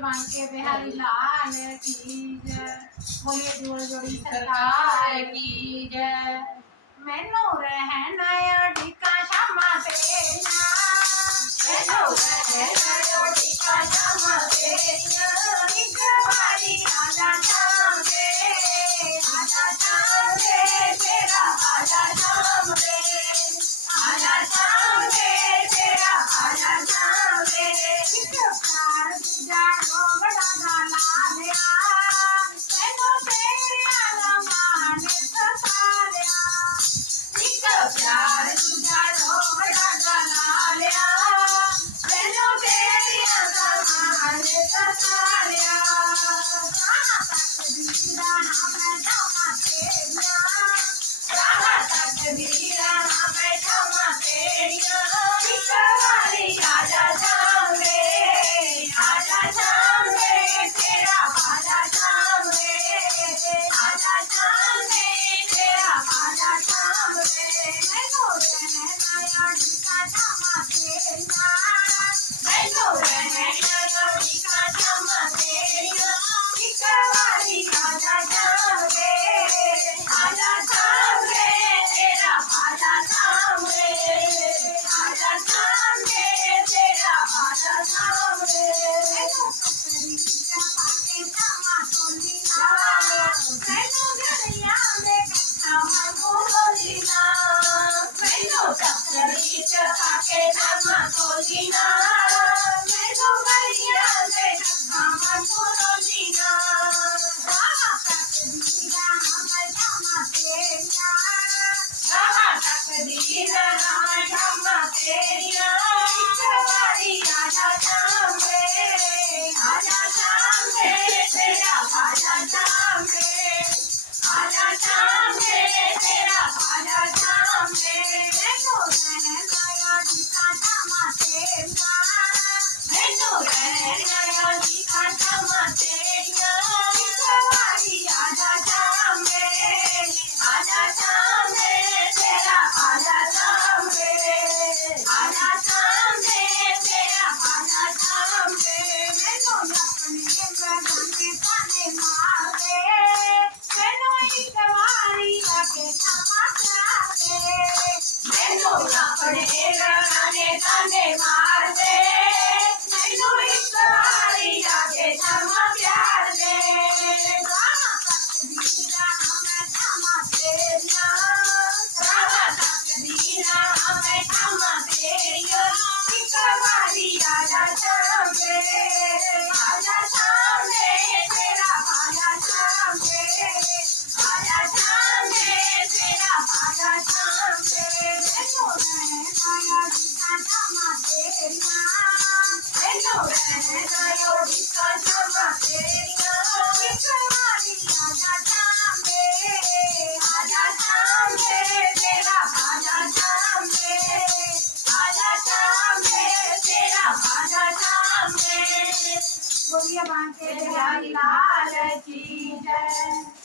बांके बिहारी लाल की जय। बोलिए जोड़ जोड़ी सरकार की जय। मैनू रहना टिका क्षमा तेरिया, मैनू रहना टिका क्षमा तेरिया। एक बारी आजा शाम रे, आजा शाम रे तेरा आजा शाम रे, आजा शाम रे तेरा आजा शाम रे। एक प्यार दूजा रोगड़ा गाला लिया, मैनू तेरी आला माने सतारिया। एक प्यार दूजा रोगड़ा गाला लिया, मैनू तेरी आला माने सतारिया। कहाँ तकदीरा हमें क्षमा तेरिया, कहाँ तकदीरा हमें क्षमा तेरिया। एक बारी आजा शाम रे, आजा शाम रे तेरा आजा शाम रे, आजा शाम रे तेरा आजा शाम रे। मैनू रहना टिका क्षमा तेरिया, मैनू रहना टिका क्षमा तेरिया। एक बारी आजा शाम रे, आजा शाम रे तेरा आजा शाम रे, आजा शाम रे तेरा आजा शाम रे। मैनू पकड़ी पाके क्षमा तोलिना, मैनू गलिया में कथा मन बोलिना। मैनू पकड़ी पाके क्षमा तोलिना, मैनू गलिया में कथा मन बोलिना। कहाँ तकदीरा हमें क्षमा तेरिया, कहाँ तकदीरा हमें क्षमा तेरिया। एक बारी आजा शाम रे, आजा शाम रे तेरा आजा शाम रे, आजा शाम रे तेरा आजा शाम रे। मैनू रहना टिका क्षमा तेरिया, मैनू रहना टिका क्षमा तेरिया। एक बारी आजा शाम रे, आजा शाम रे तेरा आजा शाम रे, आजा शाम रे तेरा आजा शाम रे। मैनू अपने बगाने ताने मारे, मैनू एक बारी आके क्षमा कर दे। मैनू अपने बगाने ताने मार दे, मैनू एक बारी आके क्षमा कर दे। कहाँ तकदीरा हमें क्षमा तेरिया, कहाँ तकदीरा हमें क्षमा तेरिया। एक बारी आजा शाम रे, आजा शाम रे तेरा आजा शाम रे, आजा शाम रे तेरा आजा शाम रे। मैनू रहना टिका क्षमा तेरिया, मैनू रहना टिका क्षमा तेरिया। एक बारी आजा शाम रे, आजा शाम रे तेरा आजा शाम रे, आजा शाम रे तेरा आजा शाम रे। बोलिए बांके बिहारी लाल की जय।